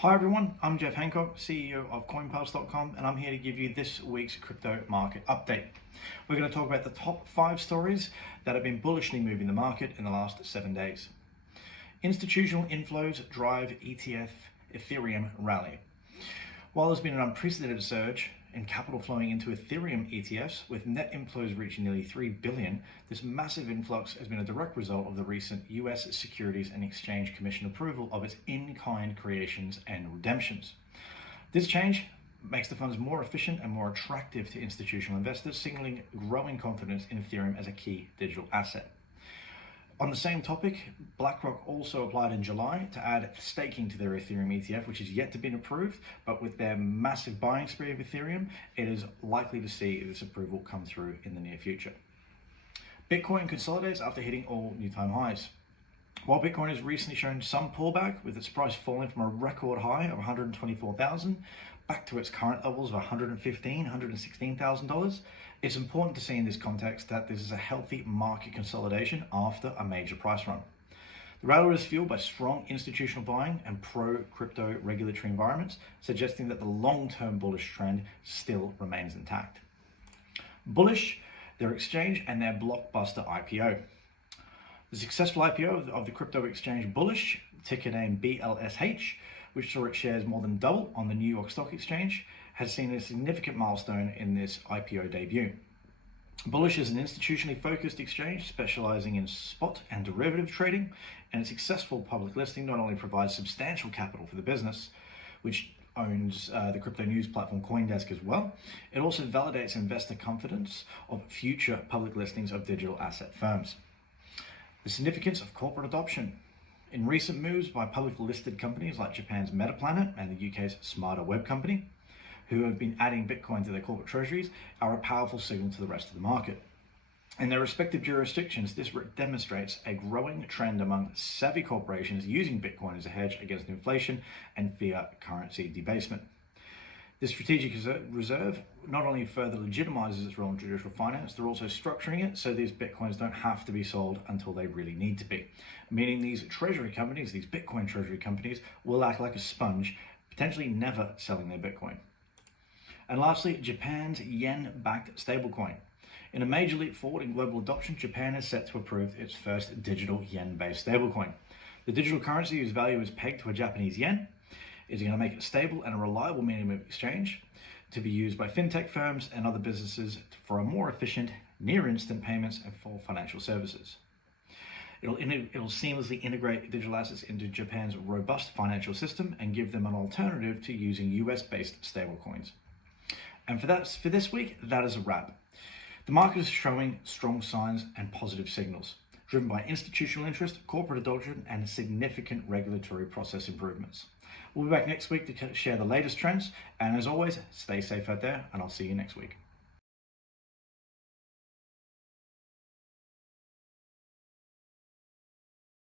Hi everyone, I'm Jeff Hancock, CEO of coinpass.com, and I'm here to give you this week's crypto market update. We're going to talk about the top 5 stories that have been bullishly moving the market in the last 7 days. Institutional inflows drive ETF Ethereum rally. While there's been an unprecedented surge in capital flowing into Ethereum ETFs, with net inflows reaching nearly $3 billion, this massive influx has been a direct result of the recent US Securities and Exchange Commission approval of its in-kind creations and redemptions. This change makes the funds more efficient and more attractive to institutional investors, signaling growing confidence in Ethereum as a key digital asset. On the same topic, BlackRock also applied in July to add staking to their Ethereum ETF, which is yet to be approved, but with their massive buying spree of Ethereum, it is likely to see this approval come through in the near future. Bitcoin consolidates after hitting all new-time highs. While Bitcoin has recently shown some pullback, with its price falling from a record high of $124,000 back to its current levels of $115,000, $116,000, it's important to see in this context that this is a healthy market consolidation after a major price run. The rally is fueled by strong institutional buying and pro-crypto regulatory environments, suggesting that the long-term bullish trend still remains intact. Bullish, their exchange and their blockbuster IPO. The successful IPO of the crypto exchange Bullish, ticker name BLSH, which saw its shares more than double on the New York Stock Exchange, has seen a significant milestone in this IPO debut. Bullish is an institutionally focused exchange specializing in spot and derivative trading, and its successful public listing not only provides substantial capital for the business, which owns the crypto news platform CoinDesk as well, it also validates investor confidence of future public listings of digital asset firms. The significance of corporate adoption. In recent moves by publicly listed companies like Japan's MetaPlanet and the UK's Smarter Web Company, who have been adding Bitcoin to their corporate treasuries, are a powerful signal to the rest of the market. In their respective jurisdictions, this demonstrates a growing trend among savvy corporations using Bitcoin as a hedge against inflation and fiat currency debasement. This strategic reserve not only further legitimizes its role in judicial finance, they're also structuring it so these Bitcoins don't have to be sold until they really need to be. Meaning these treasury companies, these Bitcoin treasury companies, will act like a sponge, potentially never selling their Bitcoin. And lastly, Japan's yen-backed stablecoin. In a major leap forward in global adoption, Japan is set to approve its first digital yen-based stablecoin. The digital currency, whose value is pegged to a Japanese yen, is going to make it stable and a reliable medium of exchange to be used by fintech firms and other businesses for a more efficient, near-instant payments and for financial services. It'll seamlessly integrate digital assets into Japan's robust financial system and give them an alternative to using US-based stablecoins. And for this week, that is a wrap. The market is showing strong signs and positive signals, driven by institutional interest, corporate adoption, and significant regulatory process improvements. We'll be back next week to share the latest trends, and as always, stay safe out there, and I'll see you next week.